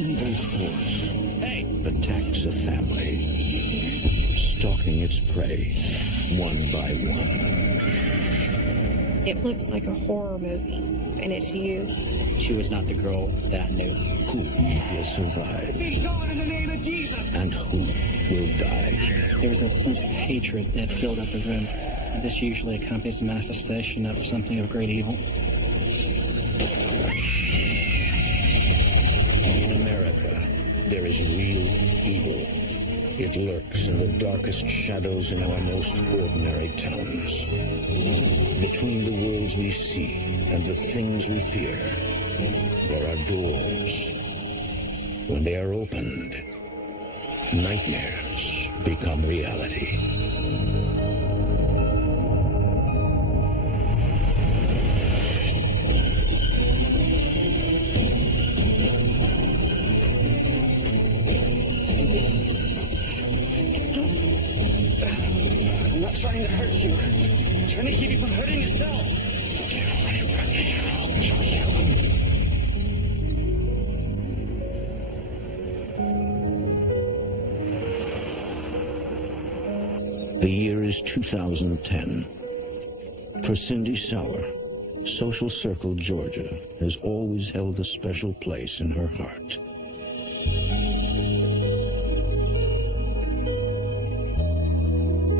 evil force attacks a family, stalking its prey one by one. It looks like a horror movie, and it's you. She was not the girl that I knew. Who will survive? He's going in the name of Jesus! And who will die? There was a sense of hatred that filled up the room. And this usually accompanies the manifestation of something of great evil. In America, there is real evil. It lurks in the darkest shadows in our most ordinary towns. Between the worlds we see and the things we fear, there are doors. When they are opened, nightmares become reality. I'm not trying to hurt you. I'm trying to keep you from hurting yourself. The year is 2010. For Cindy Sauer, Social Circle, Georgia, has always held a special place in her heart.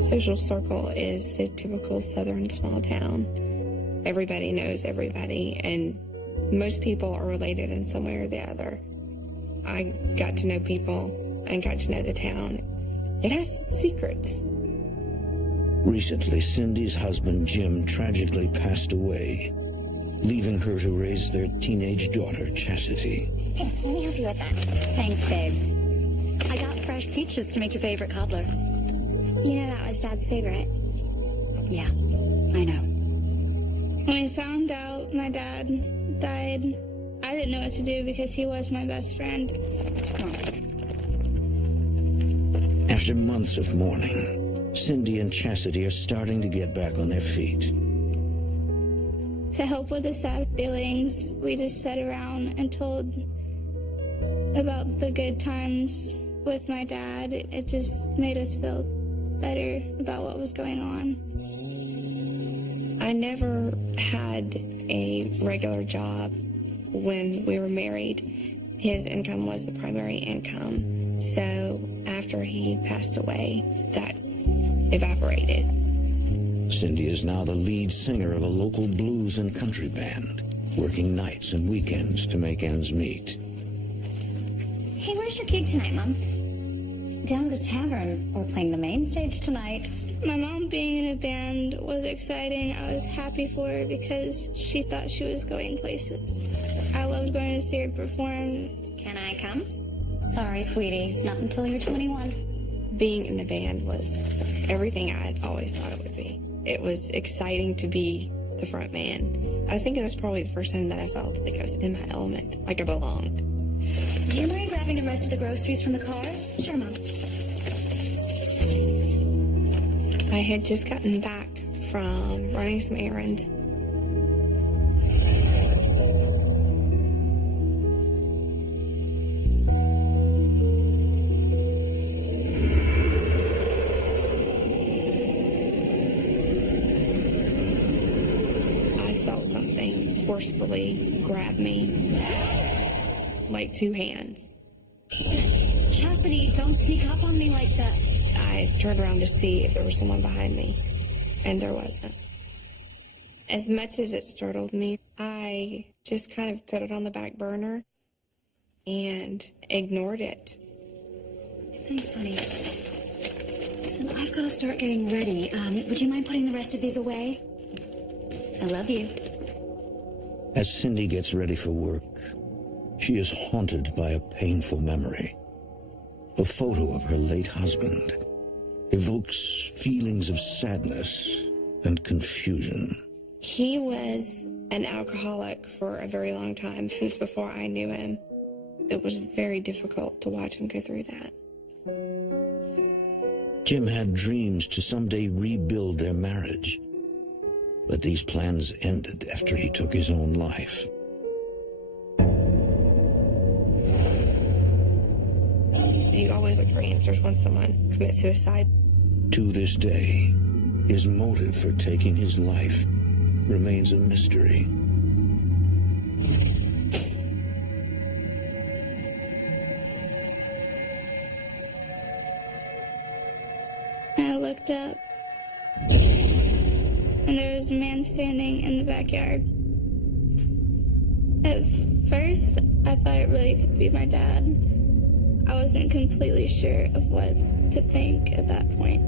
Social Circle is a typical southern small town. Everybody knows everybody, and most people are related in some way or the other. I got to know people and got to know the town. It has secrets. Recently, Cindy's husband, Jim, tragically passed away, leaving her to raise their teenage daughter, Chastity. Hey, let me help you with that. Thanks, babe. I got fresh peaches to make your favorite cobbler. You know that was Dad's favorite. Yeah, I know. When we found out my dad died, I didn't know what to do because he was my best friend. After months of mourning, Cindy and Chastity are starting to get back on their feet. To help with the sad feelings, we just sat around and told about the good times with my dad. It just made us feel better about what was going on. I never had a regular job when we were married. His income was the primary income. So after he passed away, that evaporated. Cindy is now the lead singer of a local blues and country band, working nights and weekends to make ends meet. Hey, where's your gig tonight, Mom? Down at the tavern. We're playing the main stage tonight. My mom being in a band was exciting. I was happy for her because she thought she was going places. I loved going to see her perform. Can I come? Sorry, sweetie. Not until you're 21. Being in the band was everything I had always thought it would be. It was exciting to be the front man. I think it was probably the first time that I felt like I was in my element, like I belonged. Do you mind grabbing the rest of the groceries from the car? Sure, Mom. I had just gotten back from running some errands. I felt something forcefully grab me, like two hands. Chastity, don't sneak up on me like that. I turned around to see if there was someone behind me, and there wasn't. As much as it startled me, I just kind of put it on the back burner and ignored it. Thanks, honey. Listen, I've got to start getting ready. Would you mind putting the rest of these away? I love you. As Cindy gets ready for work, she is haunted by a painful memory. A photo of her late husband evokes feelings of sadness and confusion. He was an alcoholic for a very long time, since before I knew him. It was very difficult to watch him go through that. Jim had dreams to someday rebuild their marriage, but these plans ended after he took his own life. You always look for answers when someone commits suicide. To this day, his motive for taking his life remains a mystery. I looked up, and there was a man standing in the backyard. At first, I thought it really could be my dad. I wasn't completely sure of what to think at that point.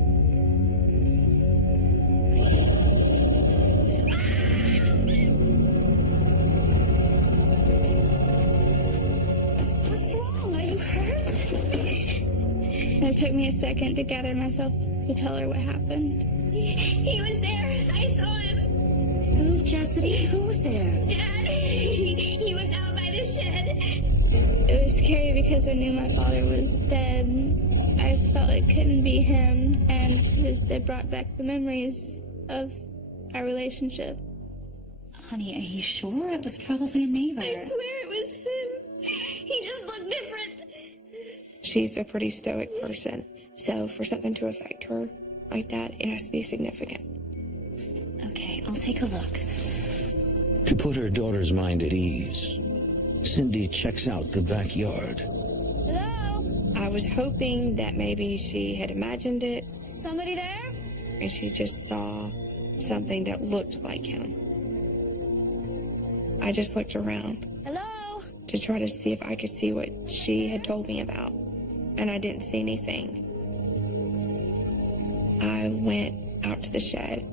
What's wrong? Are you hurt? It took me a second to gather myself to tell her what happened. He was there. I saw him. Who, Chastity? Who was there? Dad. He was out by the shed. It was scary because I knew my father was dead. I felt it couldn't be him, and it brought back the memories of our relationship. Honey, are you sure? It was probably a neighbor. I swear it was him. He just looked different. She's a pretty stoic person, so for something to affect her like that, it has to be significant. Okay, I'll take a look. To put her daughter's mind at ease, Cindy checks out the backyard. Hello? I was hoping that maybe she had imagined it, Somebody there? and she just saw something that looked like him. I just looked around Hello? to try to see if I could see what she had told me about, and I didn't see anything. I went out to the shed.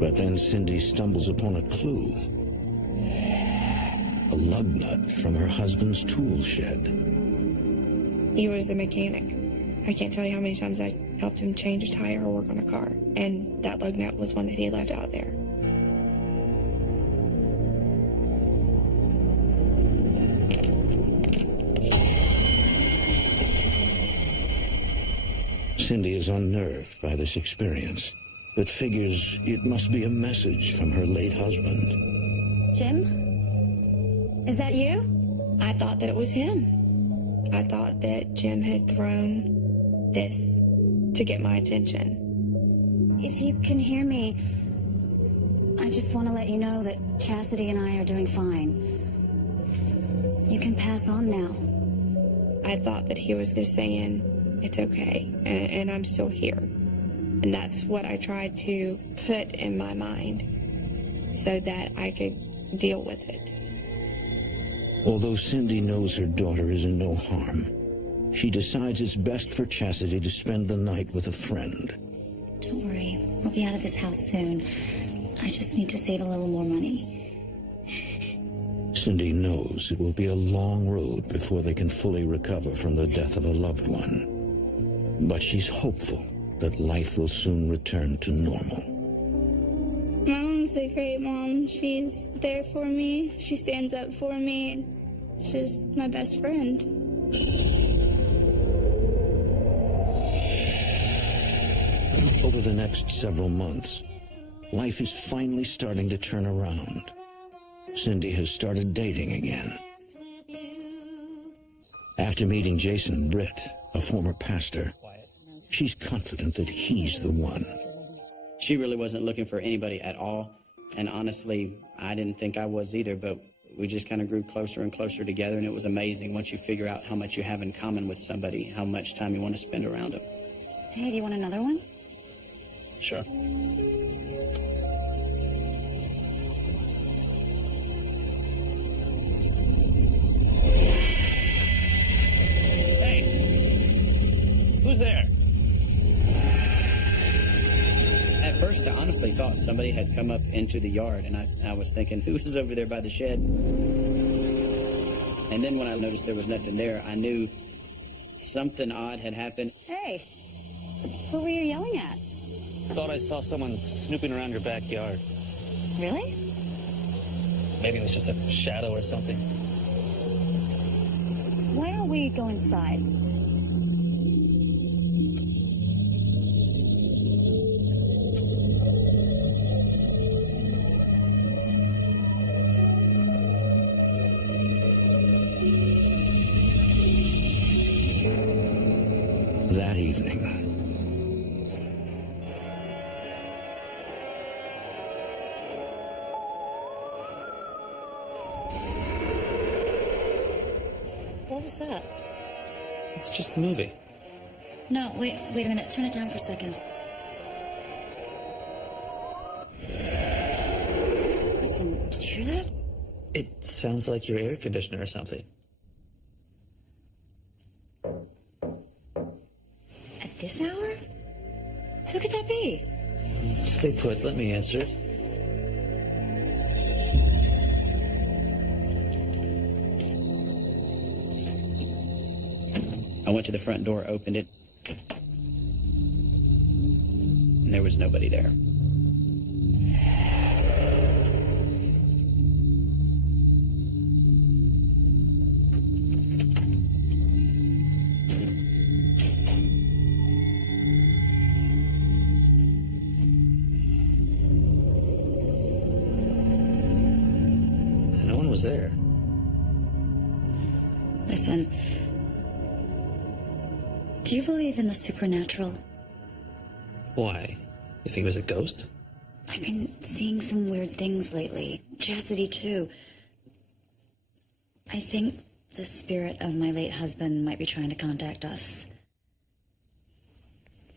But then Cindy stumbles upon a clue. A lug nut from her husband's tool shed. He was a mechanic. I can't tell you how many times I helped him change a tire or work on a car, and that lug nut was one that he left out there. Cindy is unnerved by this experience, but figures it must be a message from her late husband. Jim? Is that you? I thought that it was him. I thought that Jim had thrown this to get my attention. If you can hear me, I just want to let you know that Chastity and I are doing fine. You can pass on now. I thought that he was just saying, it's okay, and I'm still here. And that's what I tried to put in my mind so that I could deal with it. Although Cindy knows her daughter is in no harm, she decides it's best for Chastity to spend the night with a friend. Don't worry, we'll be out of this house soon. I just need to save a little more money. Cindy knows it will be a long road before they can fully recover from the death of a loved one. But she's hopeful that life will soon return to normal. My mom's a great mom. She's there for me. She stands up for me. She's my best friend. Over the next several months, life is finally starting to turn around. Cindy has started dating again. After meeting Jason Britt, a former pastor, she's confident that he's the one. She really wasn't looking for anybody at all. And honestly, I didn't think I was either, but we just kind of grew closer and closer together, and it was amazing once you figure out how much you have in common with somebody, how much time you want to spend around them. Hey, do you want another one? Sure. Hey! Who's there? At first, I honestly thought somebody had come up into the yard, and I was thinking, who is over there by the shed? And then when I noticed there was nothing there, I knew something odd had happened. Hey, who were you yelling at? Thought I saw someone snooping around your backyard. Really? Maybe it was just a shadow or something. Why don't we go inside? evening. What was that? It's just the movie. No, wait a minute. Turn it down for a second. Listen, did you hear that? It sounds like your air conditioner or something. At this hour? Who could that be? Stay put, let me answer it. I went to the front door, opened it, and there was nobody there. No one was there. Listen, do you believe in the supernatural? Why? You think it was a ghost? I've been seeing some weird things lately. Chastity, too. I think the spirit of my late husband might be trying to contact us.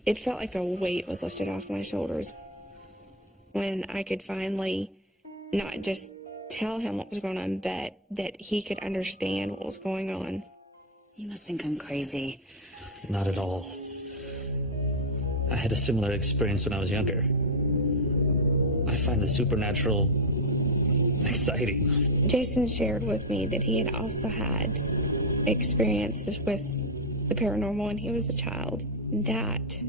It felt like a weight was lifted off my shoulders when I could finally not just tell him what was going on, but that he could understand what was going on. You must think I'm crazy. Not at all. I had a similar experience when I was younger. I find the supernatural exciting. Jason shared with me that he had also had experiences with the paranormal when he was a child. That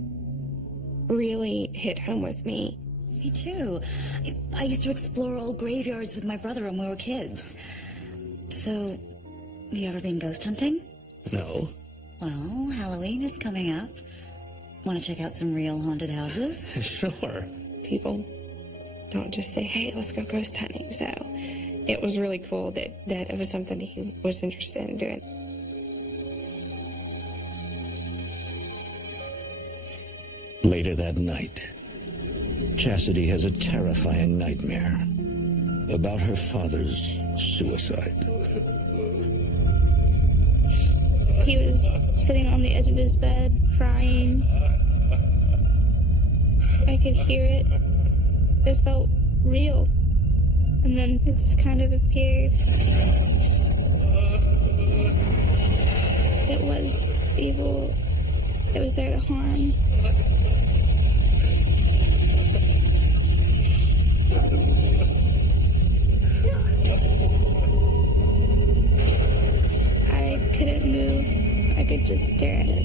really hit home with me. Me too. I used to explore old graveyards with my brother when we were kids. So, you ever been ghost hunting? No. Well, Halloween is coming up. Want to check out some real haunted houses? Sure. People don't just say, hey, let's go ghost hunting. So it was really cool that it was something that he was interested in doing. Later that night, Chastity has a terrifying nightmare about her father's suicide. He was sitting on the edge of his bed, crying. I could hear it. It felt real. And then it just kind of appeared. It was evil. It was there to harm. I couldn't move. I could just stare at it.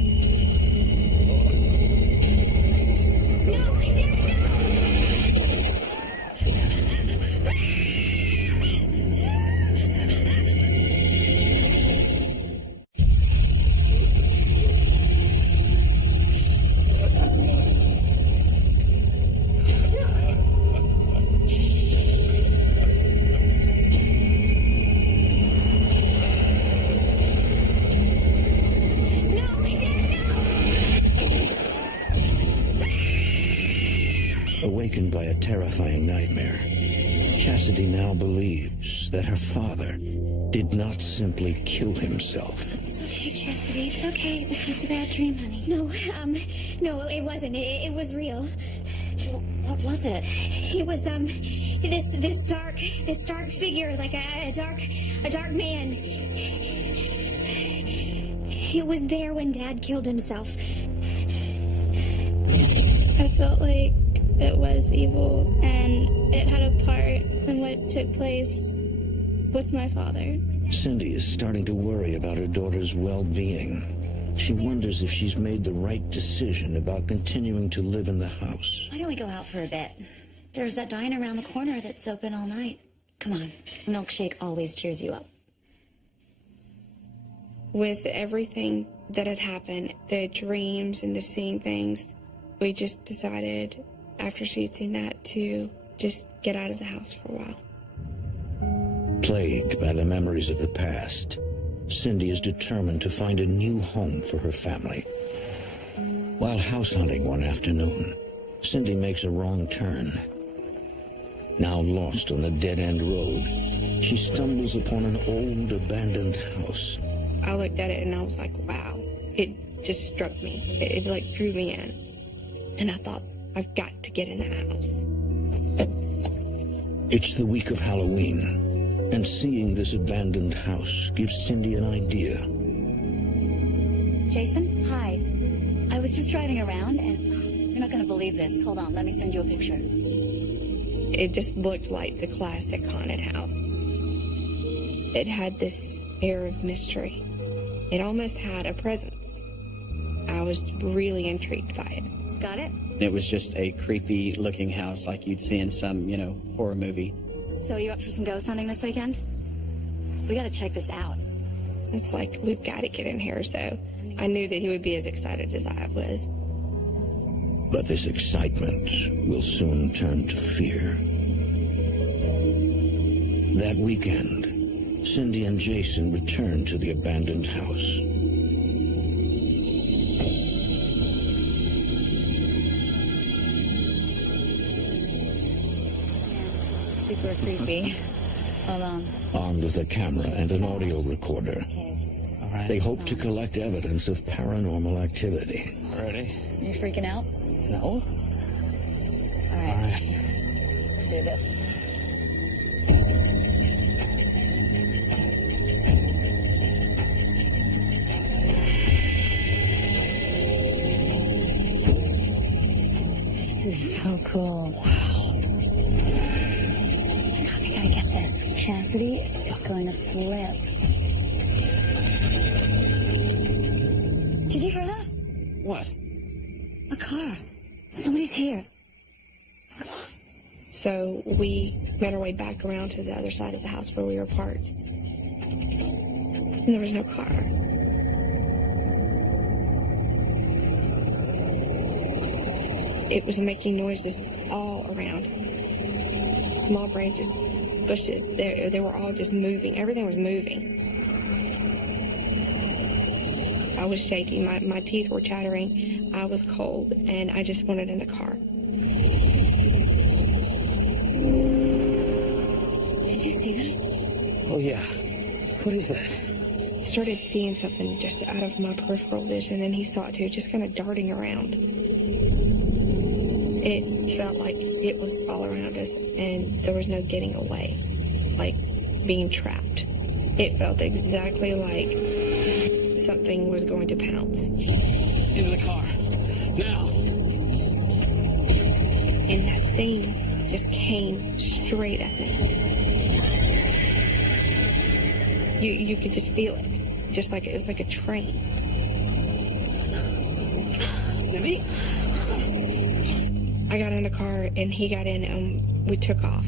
Awakened by a terrifying nightmare, Chastity now believes that her father did not simply kill himself. It's okay, Chastity. It's okay. It was just a bad dream, honey. No, it wasn't. It was real. What was it? It was, this dark figure, like a dark man. It was there when Dad killed himself. I felt like it was evil, and it had a part in what took place with my father. Cindy is starting to worry about her daughter's well-being. She wonders if she's made the right decision about continuing to live in the house. Why don't we go out for a bit? There's that diner around the corner that's open all night. Come on. A milkshake always cheers you up. With everything that had happened, the dreams and the seeing things, we just decided after she'd seen that to just get out of the house for a while. Plagued by the memories of the past, Cindy is determined to find a new home for her family. While house hunting one afternoon, Cindy makes a wrong turn. Now lost on a dead-end road, she stumbles upon an old abandoned house. I looked at it and I was like, wow. It just struck me. It like drew me in. And I thought, I've got to get in that house. It's the week of Halloween, and seeing this abandoned house gives Cindy an idea. Jason, hi. I was just driving around and you're not going to believe this. Hold on, let me send you a picture. It just looked like the classic haunted house. It had this air of mystery. It almost had a presence. I was really intrigued by it. Got it? It was just a creepy looking house like you'd see in some, horror movie. So you up for some ghost hunting this weekend? We got to check this out. It's like, we've got to get in here, so I knew that he would be as excited as I was. But this excitement will soon turn to fear. That weekend, Cindy and Jason return to the abandoned house. Super creepy. Hold on. Armed with a camera and an audio recorder, All right. they hope to collect evidence of paranormal activity. Ready? You freaking out? No? All right. Let's do this. This is so cool. Wow. I gotta get this. Chastity is going to flip. Did you hear that? What? A car. Somebody's here. So we made our way back around to the other side of the house where we were parked. And there was no car. It was making noises all around. Small branches, bushes, they were all just moving. Everything was moving. I was shaking. My teeth were chattering. I was cold, and I just wanted in the car. Did you see that? Oh, yeah. What is that? Started seeing something just out of my peripheral vision, and he saw it too, just kind of darting around. It felt like it was all around us, and there was no getting away, like being trapped. It felt exactly like something was going to pounce. Into the car. Now. And that thing just came straight at me. You could just feel it, just like it was like a train. Cindy? I got in the car, and he got in, and we took off.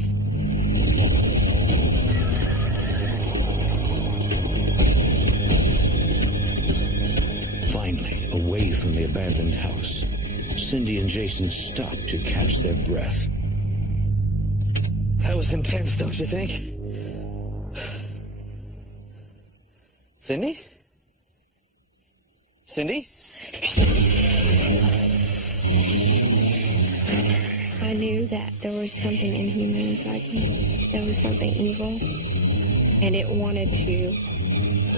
Finally, away from the abandoned house, Cindy and Jason stop to catch their breath. That was intense, don't you think? Cindy? Cindy? I knew that there was something inhuman inside me. There was something evil, and it wanted to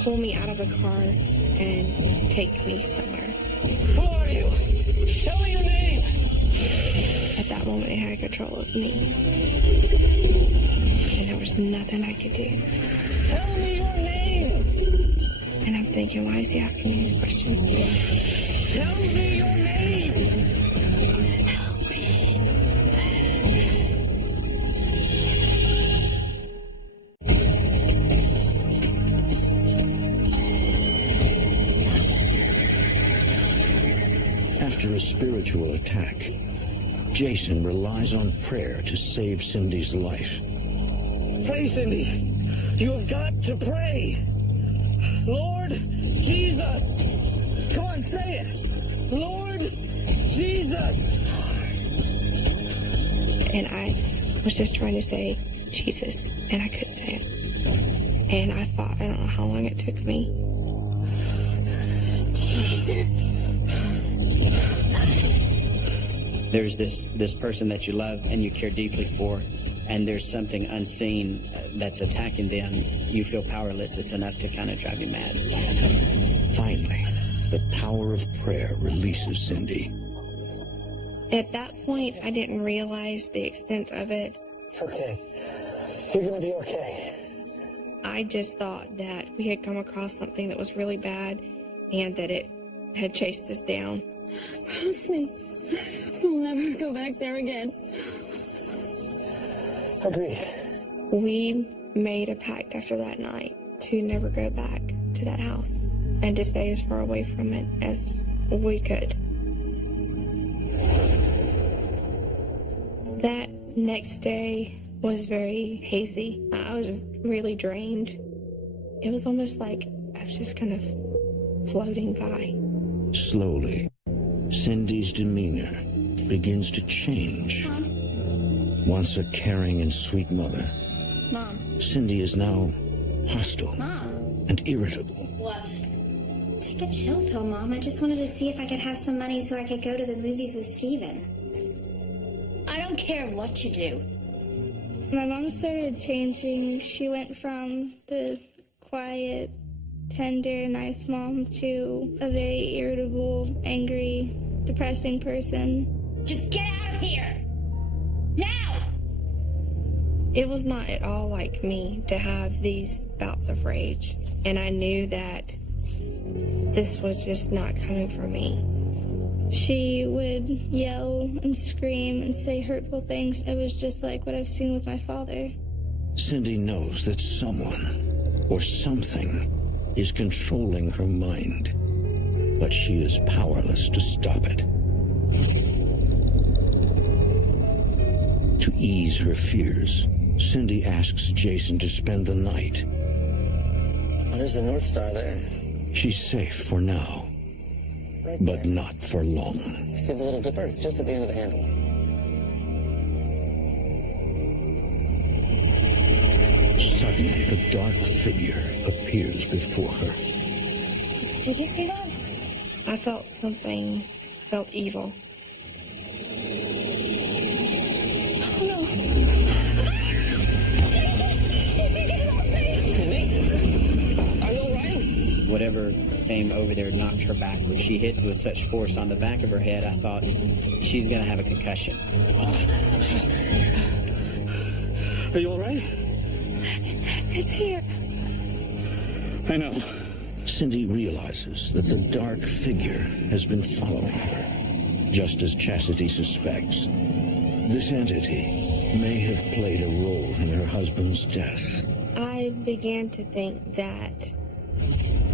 pull me out of the car and take me somewhere. Who are you? Tell me your name! At that moment, it had control of me, and there was nothing I could do. Tell me your name! And I'm thinking, why is he asking me these questions? Tell me your name! After a spiritual attack, Jason relies on prayer to save Cindy's life. Pray, Cindy. You have got to pray. Lord Jesus. Come on, say it. Lord Jesus. And I was just trying to say Jesus, and I couldn't say it. And I fought. I don't know how long it took me. there's this person that you love and you care deeply for, and there's something unseen that's attacking them, you feel powerless. It's enough to kind of drive you mad. Finally, the power of prayer releases Cindy. At that point, I didn't realize the extent of it. It's okay. You're gonna be okay. I just thought that we had come across something that was really bad and that it had chased us down. Promise me we'll never go back there again. Agreed. We made a pact after that night to never go back to that house and to stay as far away from it as we could. That next day was very hazy. I was really drained. It was almost like I was just kind of floating by. Slowly, Cindy's demeanor begins to change. Mom? Once a caring and sweet mother, Mom? Cindy is now hostile Mom? and irritable. What? Take a chill pill, Mom. I just wanted to see if I could have some money so I could go to the movies with Steven. I don't care what you do. My mom started changing. She went from the quiet, tender, nice mom to a very irritable, angry, depressing person. Just get out of here! Now! It was not at all like me to have these bouts of rage, and I knew that this was just not coming from me. She would yell and scream and say hurtful things. It was just like what I've seen with my father. Cindy knows that someone or something is controlling her mind, but she is powerless to stop it. To ease her fears, Cindy asks Jason to spend the night. There's the North Star there. She's safe for now, but not for long. See the Little Dipper? It's just at the end of the handle. Suddenly, the dark figure appears before her. Did you see that? I felt evil. Whatever came over there knocked her backward. She hit with such force on the back of her head, I thought she's going to have a concussion. Are you all right? It's here. I know. Cindy realizes that the dark figure has been following her, just as Chastity suspects. This entity may have played a role in her husband's death. I began to think that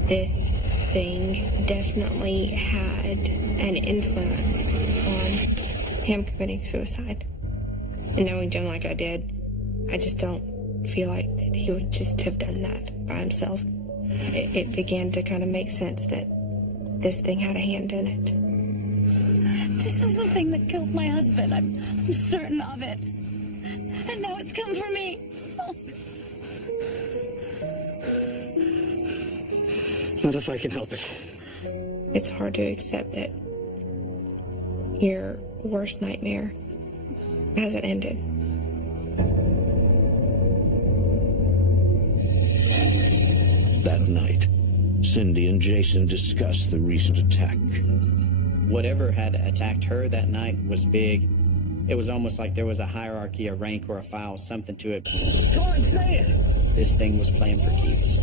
this thing definitely had an influence on him committing suicide. And knowing Jim like I did, I just don't feel like that he would just have done that by himself. It began to kind of make sense that this thing had a hand in it. This is the thing that killed my husband. I'm certain of it. And now it's come for me. Not if I can help it. It's hard to accept that your worst nightmare hasn't ended. That night, Cindy and Jason discuss the recent attack. Whatever had attacked her that night was big. It was almost like there was a hierarchy, a rank, or a file, something to it. Come on, say it! This thing was playing for keeps.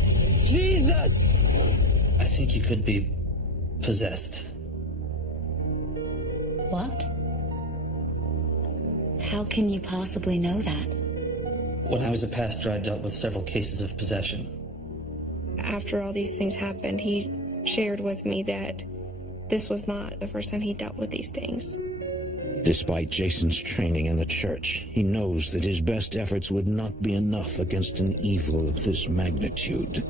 Jesus! I think you could be possessed. What? How can you possibly know that? When I was a pastor, I dealt with several cases of possession. After all these things happened, he shared with me that this was not the first time he dealt with these things. Despite Jason's training in the church, he knows that his best efforts would not be enough against an evil of this magnitude.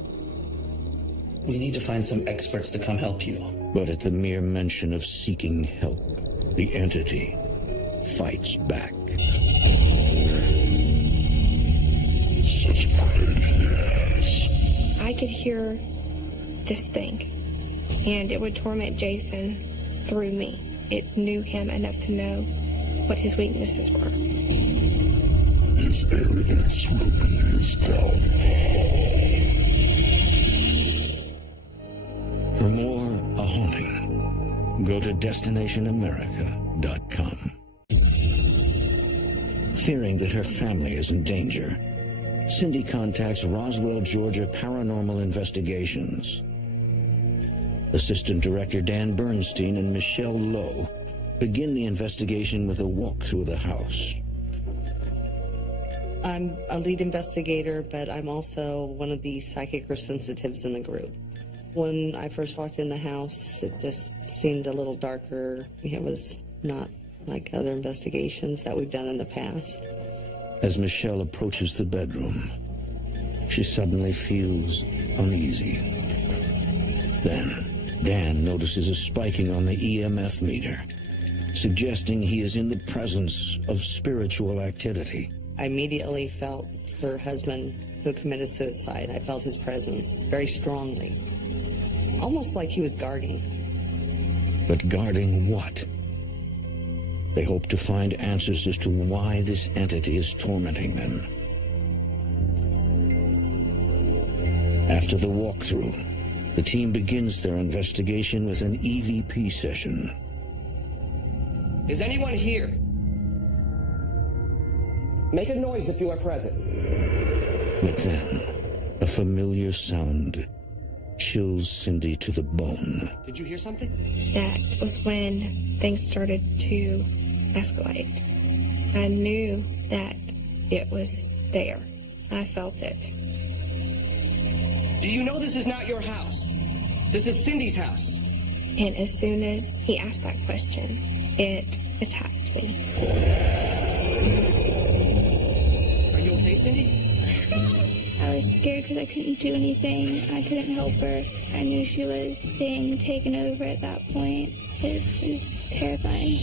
We need to find some experts to come help you. But at the mere mention of seeking help, the entity fights back. Such pride, yes. I could hear this thing, and it would torment Jason through me. It knew him enough to know what his weaknesses were. His arrogance will be his downfall. For more A Haunting, go to DestinationAmerica.com. Fearing that her family is in danger, Cindy contacts Roswell, Georgia Paranormal Investigations. Assistant Director Dan Bernstein and Michelle Lowe begin the investigation with a walk through the house. I'm a lead investigator, but I'm also one of the psychic or sensitives in the group. When I first walked in the house, it just seemed a little darker. It was not like other investigations that we've done in the past. As Michelle approaches the bedroom, she suddenly feels uneasy. Then, Dan notices a spiking on the EMF meter, suggesting he is in the presence of spiritual activity. I immediately felt her husband who committed suicide. I felt his presence very strongly, almost like he was guarding. But guarding what? They hope to find answers as to why this entity is tormenting them. After the walkthrough, the team begins their investigation with an EVP session. Is anyone here? Make a noise if you are present. But then, a familiar sound chills Cindy to the bone. Did you hear something? That was when things started to escalate. I knew that it was there. I felt it. Do you know this is not your house? This is Cindy's house. And as soon as he asked that question, it attacked me. Are you okay, Cindy? I was scared because I couldn't do anything. I couldn't help her. I knew she was being taken over at that point. It was terrifying.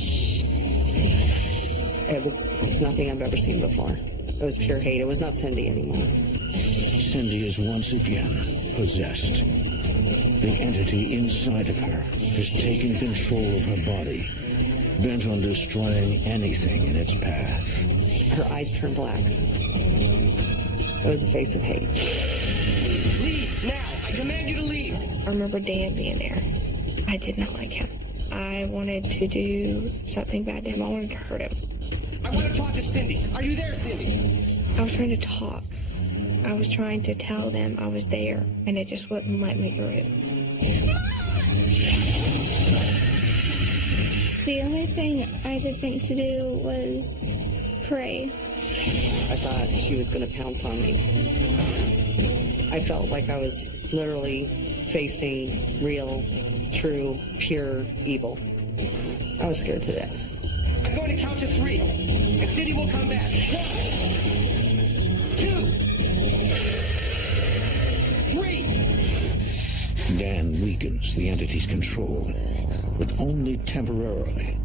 It was nothing I've ever seen before. It was pure hate. It was not Cindy anymore. Cindy is once again possessed. The entity inside of her has taken control of her body, bent on destroying anything in its path. Her eyes turned black. It was a face of hate. Leave now! I command you to leave! I remember Dan being there. I did not like him. I wanted to do something bad to him. I wanted to hurt him. I want to talk to Cindy. Are you there, Cindy? I was trying to talk. I was trying to tell them I was there, and it just wouldn't let me through. The only thing I could think to do was pray. I thought she was going to pounce on me. I felt like I was literally facing real, true, pure evil. I was scared to death. I'm going to count to 3, and Cindy will come back. 1, 2, 3. Dan weakens the entity's control, but only temporarily.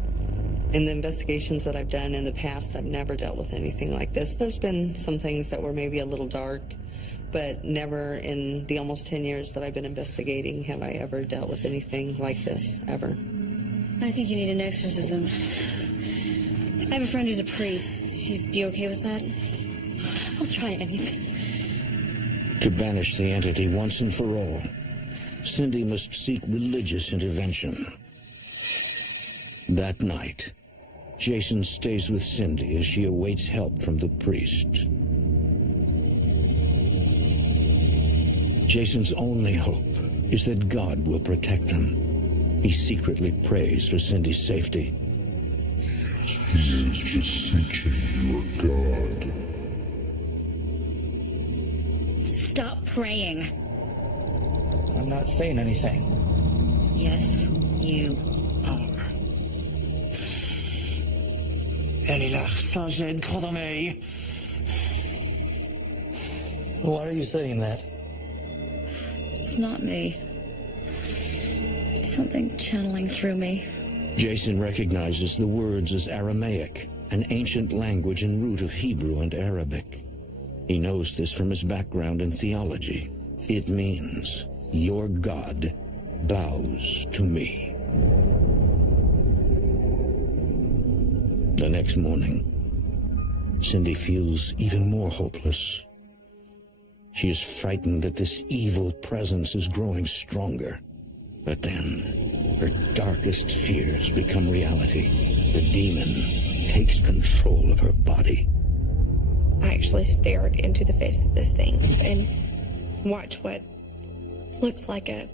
In the investigations that I've done in the past, I've never dealt with anything like this. There's been some things that were maybe a little dark, but never in the almost 10 years that I've been investigating have I ever dealt with anything like this, ever. I think you need an exorcism. I have a friend who's a priest. You'd be okay with that? I'll try anything. To banish the entity once and for all, Cindy must seek religious intervention. That night, Jason stays with Cindy as she awaits help from the priest. Jason's only hope is that God will protect them. He secretly prays for Cindy's safety. He is beseeching your God. Stop praying. I'm not saying anything. Yes, you are. Elle est là, changée de grand omeille. Why are you saying that? It's not me. It's something channeling through me. Jason recognizes the words as Aramaic, an ancient language and root of Hebrew and Arabic. He knows this from his background in theology. It means, your God bows to me. The next morning, Cindy feels even more hopeless. She is frightened that this evil presence is growing stronger. But then, her darkest fears become reality. The demon takes control of her body. I actually stared into the face of this thing and watched what looks like a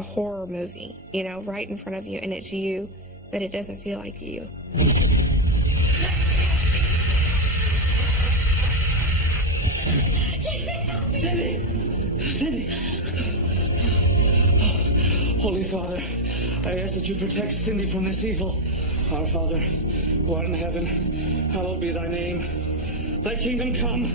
horror movie, you know, right in front of you, and it's you, but it doesn't feel like you. Cindy! Holy Father, I ask that you protect Cindy from this evil. Our Father, who art in heaven, hallowed be thy name. Thy kingdom come,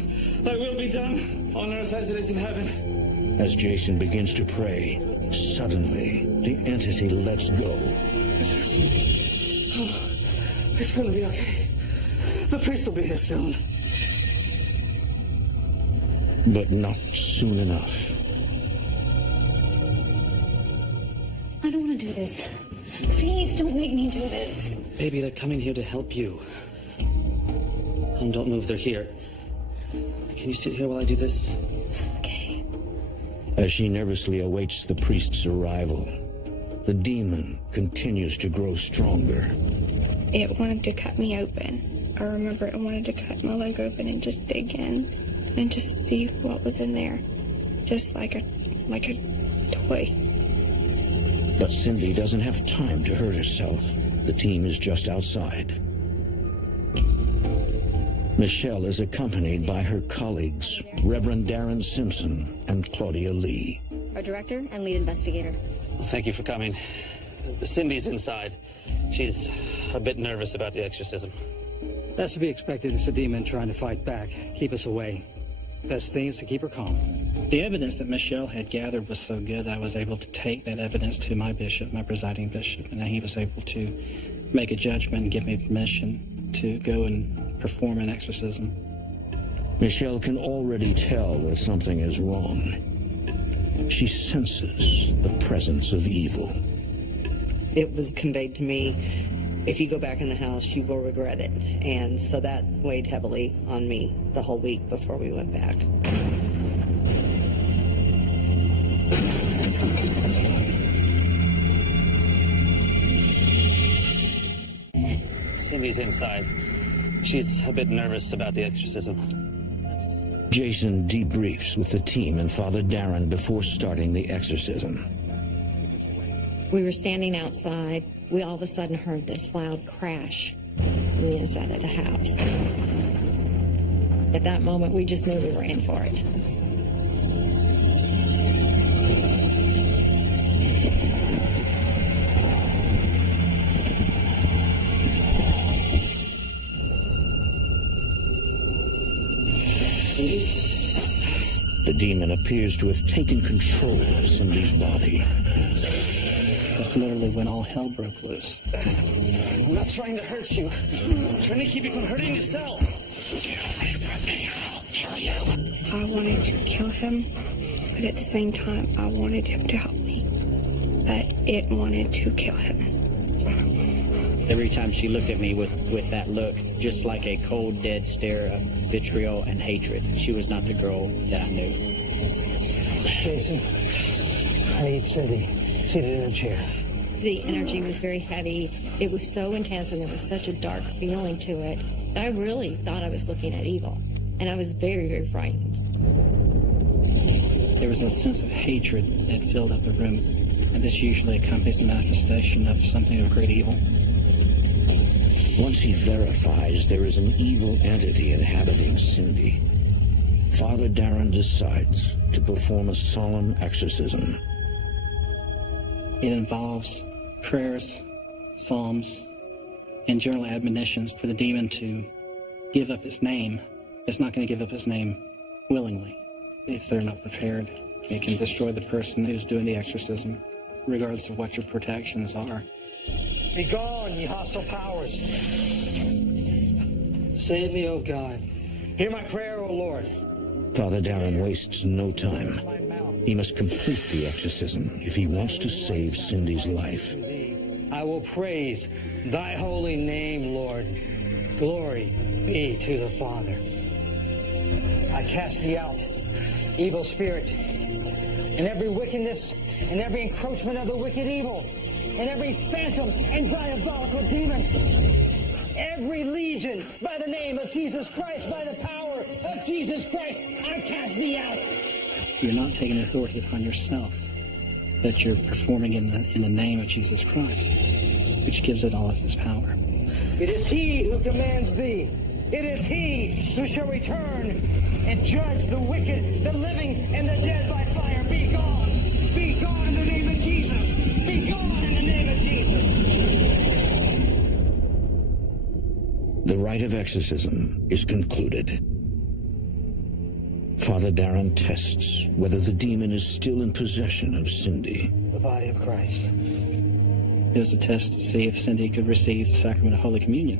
thy will be done, on earth as it is in heaven. As Jason begins to pray, suddenly the entity lets go. It's gonna be okay. The priest will be here soon. But not soon enough. I don't want to do this. Please don't make me do this. Baby, they're coming here to help you. Don't move, they're here. Can you sit here while I do this? Okay. As she nervously awaits the priest's arrival, the demon continues to grow stronger. It wanted to cut me open. I remember it wanted to cut my leg open and just dig in and just see what was in there. Just like a toy. But Cindy doesn't have time to hurt herself. The team is just outside. Michelle is accompanied by her colleagues, Reverend Darren Simpson and Claudia Lee. Our director and lead investigator. Well, thank you for coming. Cindy's inside. She's a bit nervous about the exorcism. That's to be expected. It's a demon trying to fight back, keep us away. Best thing is to keep her calm. The evidence that Michelle had gathered was so good that I was able to take that evidence to my bishop, my presiding bishop, and he was able to make a judgment and give me permission to go and perform an exorcism. Michelle can already tell that something is wrong. She senses the presence of evil. It was conveyed to me, if you go back in the house, you will regret it. And so that weighed heavily on me the whole week before we went back. Cindy's inside. She's a bit nervous about the exorcism. Jason debriefs with the team and Father Darren before starting the exorcism. We were standing outside. We all of a sudden heard this loud crash on the inside of the house. At that moment, we just knew we were in for it. The demon appears to have taken control of Cindy's body. That's literally when all hell broke loose. I'm not trying to hurt you. I'm trying to keep you from hurting yourself. Get away from me or I'll kill you. I wanted to kill him, but at the same time, I wanted him to help me. But it wanted to kill him. Every time she looked at me with that look, just like a cold, dead stare of vitriol and hatred, she was not the girl that I knew. Jason, I need Cindy seated in a chair. The energy was very heavy. It was so intense, and there was such a dark feeling to it that I really thought I was looking at evil. And I was very, very frightened. There was a sense of hatred that filled up the room, and this usually accompanies the manifestation of something of great evil. Once he verifies there is an evil entity inhabiting Cindy, Father Darren decides to perform a solemn exorcism. It involves prayers, psalms, and general admonitions for the demon to give up its name. It's not going to give up its name willingly. If they're not prepared, it can destroy the person who's doing the exorcism, regardless of what your protections are. Be gone, ye hostile powers. Save me, O God. Hear my prayer, O Lord. Father Darren wastes no time. He must complete the exorcism if he wants to save Cindy's life. I will praise thy holy name, Lord. Glory be to the Father. I cast thee out, evil spirit, and every wickedness and every encroachment of the wicked evil, and every phantom and diabolical demon, every legion by the name of Jesus Christ, by the power of Jesus Christ, I cast thee out. You're not taking authority upon yourself, but you're performing in the name of Jesus Christ, which gives it all of its power. It is he who commands thee. It is he who shall return and judge the wicked, the living, and the dead by fire. Be gone. Be gone in the name of Jesus. Be gone in the name of Jesus. The rite of exorcism is concluded. Father Darren tests whether the demon is still in possession of Cindy. The body of Christ. It was a test to see if Cindy could receive the sacrament of Holy Communion.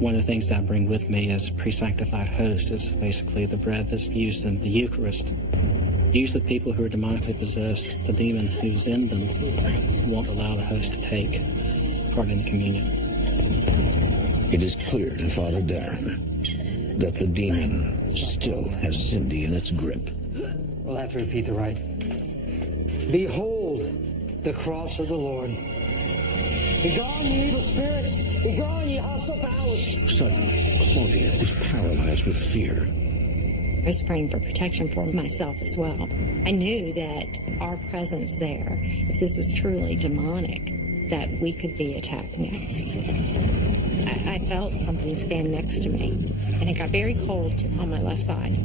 One of the things that I bring with me as a pre-sanctified host is basically the bread that's used in the Eucharist. Usually people who are demonically possessed, the demon who's in them won't allow the host to take part in the communion. It is clear to Father Darren that the demon still has Cindy in its grip. We'll have to repeat the rite. Behold the cross of the Lord. Be gone, ye evil spirits! Be gone, ye hostile powers! Suddenly, Claudia is paralyzed with fear. I was praying for protection for myself as well. I knew that our presence there, if this was truly demonic, that we could be attacked next. I felt something stand next to me, and it got very cold on my left side.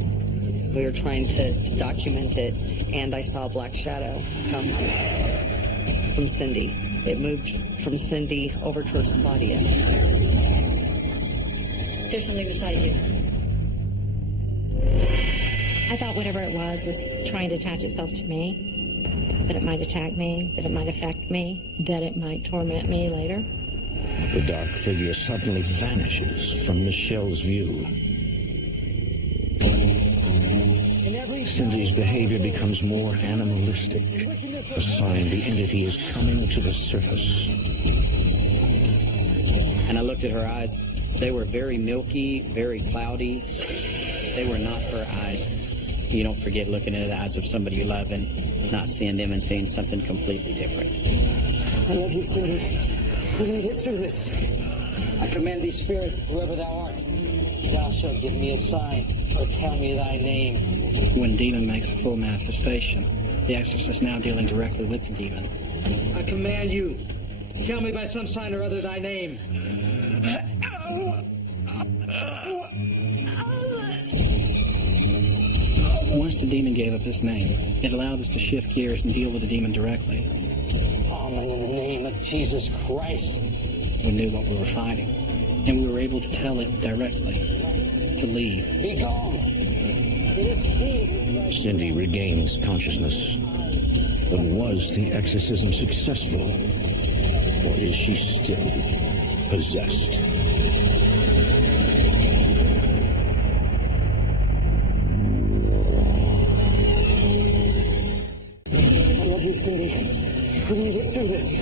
We were trying to document it, and I saw a black shadow come from Cindy. It moved from Cindy over towards Claudia. There's something beside you. I thought whatever it was trying to attach itself to me, that it might attack me, that it might affect me, that it might torment me later. The dark figure suddenly vanishes from Michelle's view. Cindy's behavior becomes more animalistic, a sign the entity is coming to the surface. And I looked at her eyes. They were very milky, very cloudy. They were not her eyes. You don't forget looking into the eyes of somebody you love and not seeing them and seeing something completely different. I love you, Cindy. We're going to get through this. I commend thee, Spirit, whoever thou art. Thou shalt give me a sign, or tell me thy name. When demon makes a full manifestation, the exorcist is now dealing directly with the demon. I command you, tell me by some sign or other thy name. Once the demon gave up his name, it allowed us to shift gears and deal with the demon directly. Amen, in the name of Jesus Christ. We knew what we were fighting, and we were able to tell it directly to leave. Be gone. It is he. Cindy regains consciousness. But was the exorcism successful? Or is she still possessed? I love you, Cindy. We're going to get through this.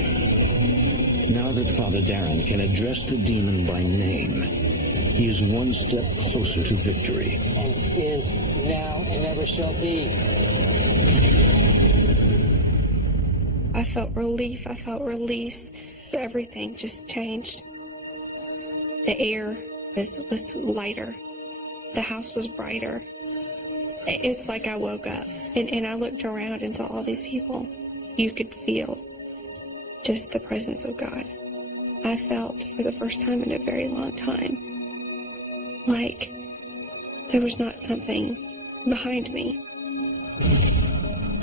Now that Father Darren can address the demon by name, he is one step closer to victory. And is, now, and ever shall be. I felt relief. I felt release. Everything just changed. The air was lighter. The house was brighter. It's like I woke up and I looked around and saw all these people. You could feel just the presence of God. I felt for the first time in a very long time like there was not something behind me.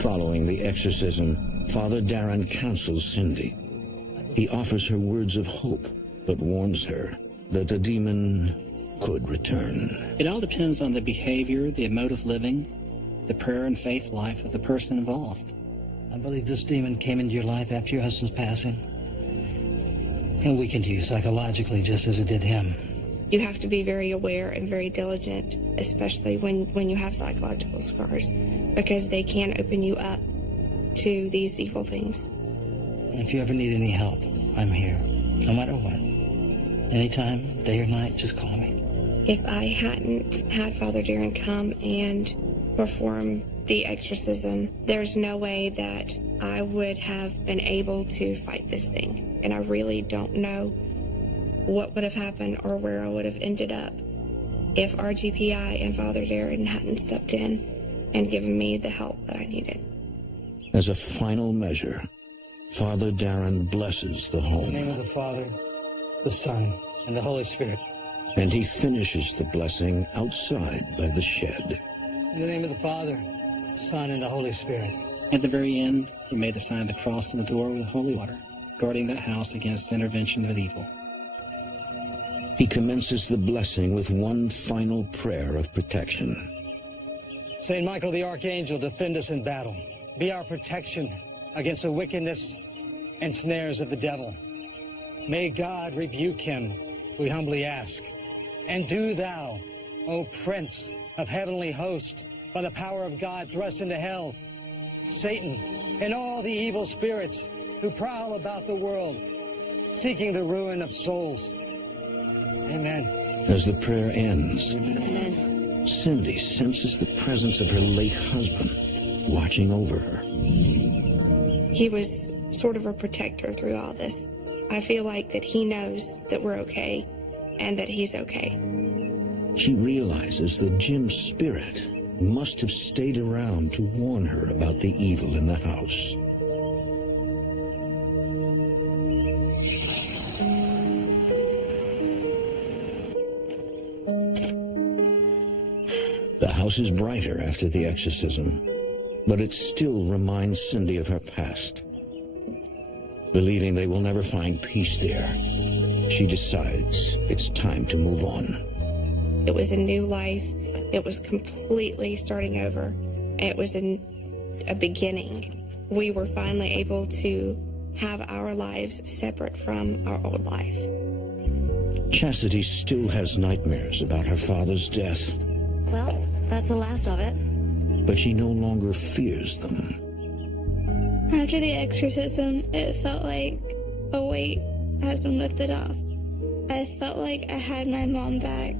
Following the exorcism, Father Darren counsels Cindy. He offers her words of hope, but warns her that the demon could return. It all depends on the behavior, the emotive living, the prayer and faith life of the person involved. I believe this demon came into your life after your husband's passing and weakened you psychologically just as it did him. You have to be very aware and very diligent, especially when you have psychological scars, because they can open you up to these evil things. If you ever need any help, I'm here, no matter what. Anytime, day or night, just call me. If I hadn't had Father Darren come and perform the exorcism, there's no way that I would have been able to fight this thing. And I really don't know what would have happened or where I would have ended up if RGPI and Father Darren hadn't stepped in and given me the help that I needed. As a final measure, Father Darren blesses the home. In the name of the Father, the Son, and the Holy Spirit. And he finishes the blessing outside by the shed. In the name of the Father, the Son, and the Holy Spirit. At the very end, we made the sign of the cross on the door with holy water, guarding that house against the intervention of evil. He commences the blessing with one final prayer of protection. Saint Michael the Archangel, defend us in battle. Be our protection against the wickedness and snares of the devil. May God rebuke him, we humbly ask. And do thou, O Prince of heavenly host, by the power of God thrust into hell, Satan and all the evil spirits who prowl about the world, seeking the ruin of souls. Amen. As the prayer ends, Amen. Cindy senses the presence of her late husband watching over her. He was sort of a protector through all this. I feel like that he knows that we're okay and that he's okay. She realizes that Jim's spirit must have stayed around to warn her about the evil in the house. The house is brighter after the exorcism, but it still reminds Cindy of her past. Believing they will never find peace there, she decides it's time to move on. It was a new life. It was completely starting over. It was a beginning. We were finally able to have our lives separate from our old life. Chastity still has nightmares about her father's death. Well, that's the last of it. But she no longer fears them. After the exorcism, it felt like a weight has been lifted off. I felt like I had my mom back.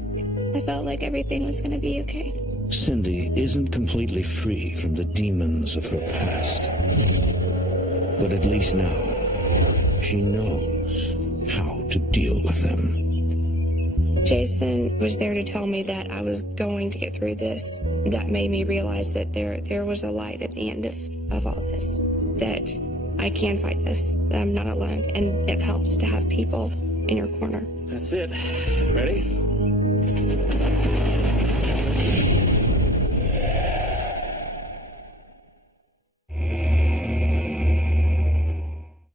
I felt like everything was going to be okay. Cindy isn't completely free from the demons of her past. But at least now, she knows how to deal with them. Jason was there to tell me that I was going to get through this. That made me realize that there was a light at the end of all this. That I can fight this, that I'm not alone. And it helps to have people in your corner. That's it. Ready?